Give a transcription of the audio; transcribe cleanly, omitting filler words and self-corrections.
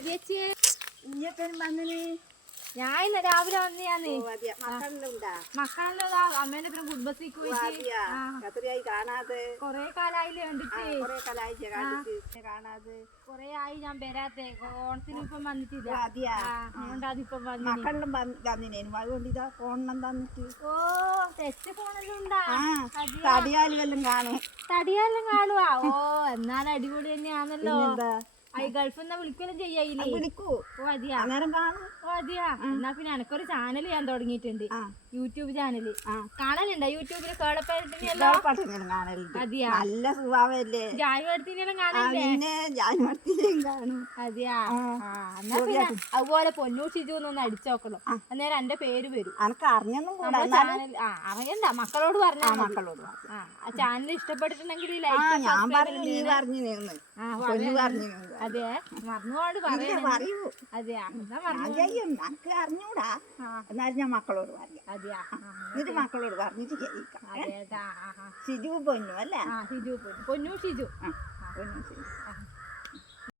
ചേച്ചിയെ വന്നിന് ഞാൻ ഇന്ന് രാവിലെ വന്നെയാന്ന് മക്കളുണ്ടാ അമ്മേന്റെ പിന്നെ കുടുംബശ്രീക്ക് പോയിട്ട് എത്രയായി കാണാതെ കൊറേ കാലായില്ലേ കണ്ടിട്ട് കൊറേ കാലായി കാണാതെ കൊറേ ആയി ഞാൻ വരാത്തെ ഓണത്തിന് ഇപ്പം വന്നിട്ടില്ല അതെയാ അതുകൊണ്ടാതിപ്പം വന്നു മക്കളിലും വന്നിനേനും അതുകൊണ്ട് ഇതാ ഫോണെല്ലാം തന്നിട്ട് ഓ ടെസ്റ്റ് ഫോണെല്ലാം ഉണ്ടാ തടിയാലും എല്ലാം കാണും തടിയെല്ലാം കാണുവാ ഓ എന്നാലും അടിപൊളി തന്നെയാണല്ലോ എന്താ ഗൾഫിൽ നിന്ന് വിളിക്കലും ചെയ്യായില്ലേ വിളിക്കൂ ഓ അതെയാ അന്നേരം കാണും ഓ അതെയാ എന്നാ പിന്നെ എനക്കൊരു ചാനൽ ഞാൻ തുടങ്ങിയിട്ടുണ്ട് യൂട്യൂബ് ചാനല് കാണലുണ്ടോ യൂട്യൂബില് കേളപ്പേരട്ടിനെല്ലോ അതെയാ നല്ല സ്വഭാവല്ലേ ജാനുവരത്തിനെല്ലാം കാണലില്ലേ പിന്നെ ജാനുവരത്തിനെയും കാണും അതെയാ എന്നാ പിന്നെ അതുപോലെ പൊന്നൂർ ഷിജു എന്നൊന്ന് അടിച്ചു നോക്കണം അന്നേരം എന്റെ പേര് വരും അനക്ക് അറിഞ്ഞൊന്നും കൂടാ ചാനൽ അറിയണ്ട മക്കളോട് പറഞ്ഞാ മക്കളോട് ആ ചാനൽ ഇഷ്ടപ്പെട്ടിട്ടുണ്ടെങ്കിൽ ഞാൻ പറഞ്ഞു നീ പറഞ്ഞു അതെ മറന്നുകൊണ്ട് പറയൂ അതെയാ ചെയ്യും എനിക്ക് അറിഞ്ഞൂടാ എന്നാലും ഞാൻ മക്കളോട് പറയാം അതെയാ എന്നിട്ട് മക്കളോട് പറഞ്ഞിട്ട് ജയിക്കാം അതേതാ ഷിജു പൊന്നു അല്ലേ ഷിജു പൊന്നു ഷിജു പൊന്നു ഷിജു